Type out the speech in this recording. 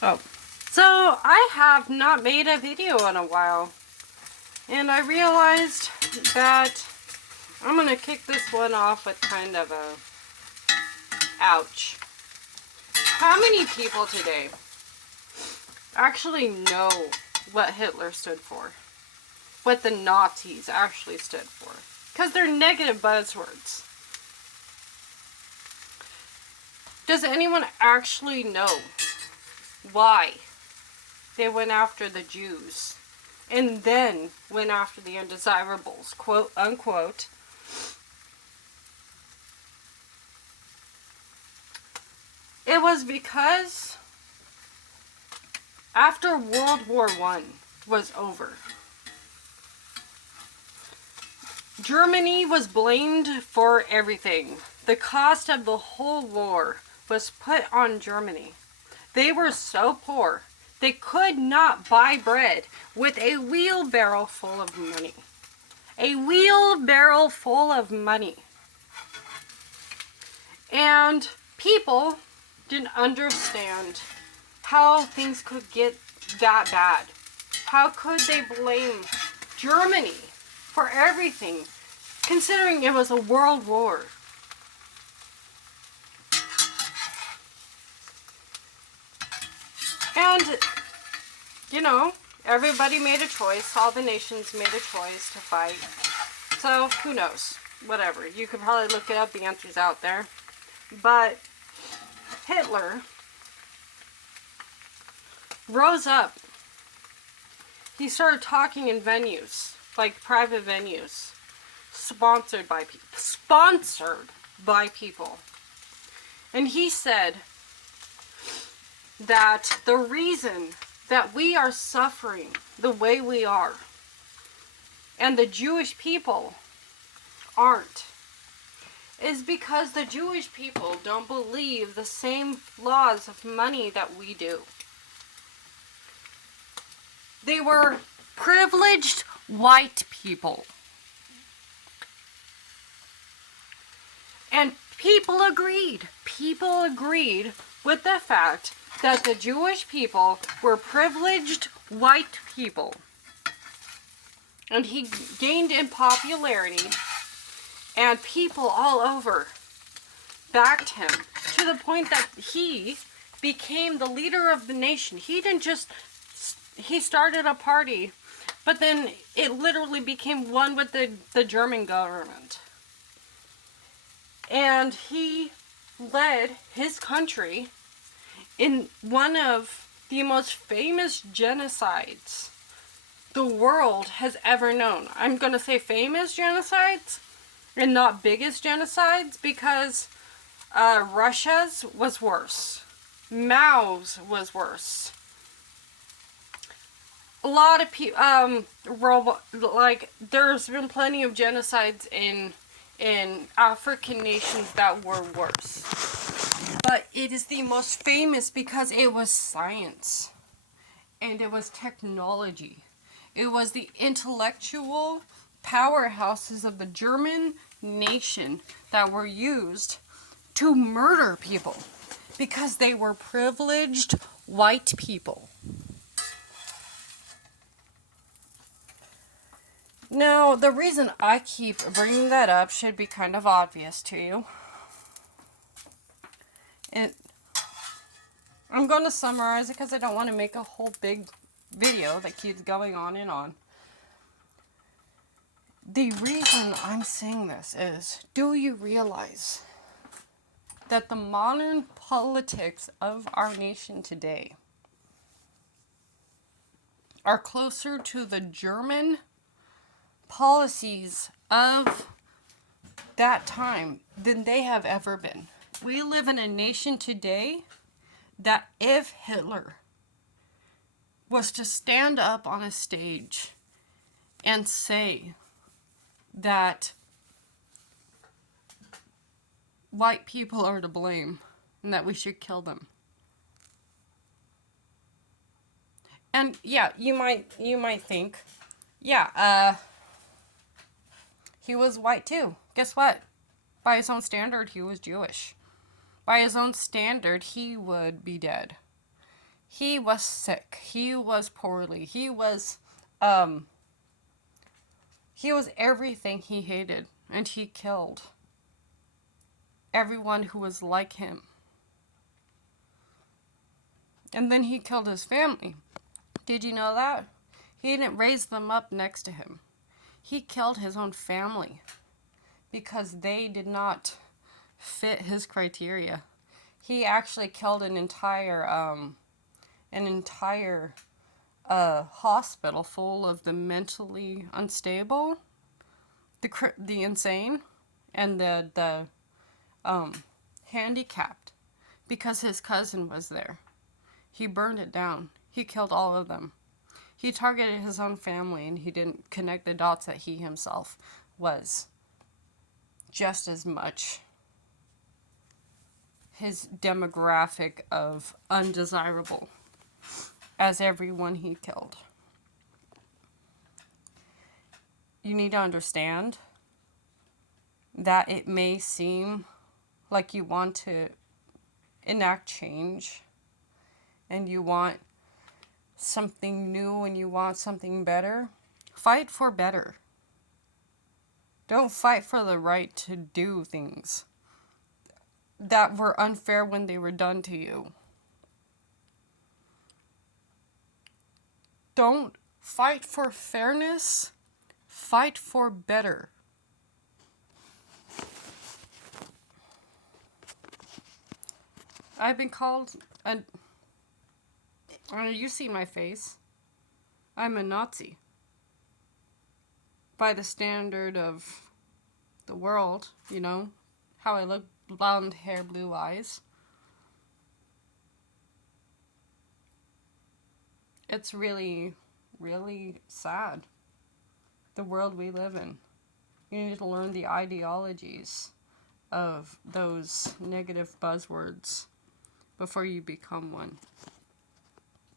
Oh. So, I have not made a video in a while. And I realized that I'm going to kick this one off with kind of a ouch. How many people today actually know what Hitler stood for? What the Nazis actually stood for? Because they're negative buzzwords. Does anyone actually know why they went after the Jews and then went after the undesirables, quote unquote? It was because after World War I was over, Germany was blamed for everything. The cost of the whole war was put on Germany. They were so poor, they could not buy bread with a wheelbarrow full of money. A wheelbarrow full of money. And people didn't understand how things could get that bad. How could they blame Germany for everything, considering it was a world war? And, you know, everybody made a choice. All the nations made a choice to fight. So, who knows? Whatever. You could probably look it up. The answer's out there. But Hitler rose up. He started talking in venues, like private venues, sponsored by people. And he said that the reason that we are suffering the way we are, and the Jewish people aren't, is because the Jewish people don't believe the same laws of money that we do. They were privileged white people. And people agreed. People agreed with the fact that the Jewish people were privileged white people. And he gained in popularity, and people all over backed him to the point that he became the leader of the nation. He didn't just, he started a party, but then it literally became one with the German government. And he led his country in one of the most famous genocides the world has ever known. I'm going to say famous genocides and not biggest genocides, because Russia's was worse. Mao's was worse. A lot of people, like, there's been plenty of genocides in African nations that were worse. But it is the most famous because it was science. And it was technology. It was the intellectual powerhouses of the German nation that were used to murder people because they were privileged white people. Now, the reason I keep bringing that up should be kind of obvious to you. I'm going to summarize it because I don't want to make a whole big video that keeps going on and on. The reason I'm saying this is, do you realize that the modern politics of our nation today are closer to the German policies of that time than they have ever been? We live in a nation today that if Hitler was to stand up on a stage and say that white people are to blame and that we should kill them. And yeah, you might think, yeah, he was white too. Guess what? By his own standard, he was Jewish. By his own standard, he would be dead. He was sick. He was poorly. He was everything he hated, and he killed everyone who was like him. And then he killed his family. Did you know that? He didn't raise them up next to him. He killed his own family because they did not fit his criteria. He actually killed an entire hospital full of the mentally unstable, the insane, and the handicapped, because his cousin was there. He burned it down. He killed all of them. He targeted his own family, and he didn't connect the dots that he himself was just as much his demographic of undesirable as everyone he killed. You need to understand that it may seem like you want to enact change and you want something new and you want something better. Fight for better. Don't fight for the right to do things that were unfair when they were done to you. Don't fight for fairness. Fight for better. I've been called you see my face. I'm a Nazi. By the standard of the world, you know, how I look, blonde hair, blue eyes. It's really, really sad, the world we live in. You need to learn the ideologies of those negative buzzwords before you become one.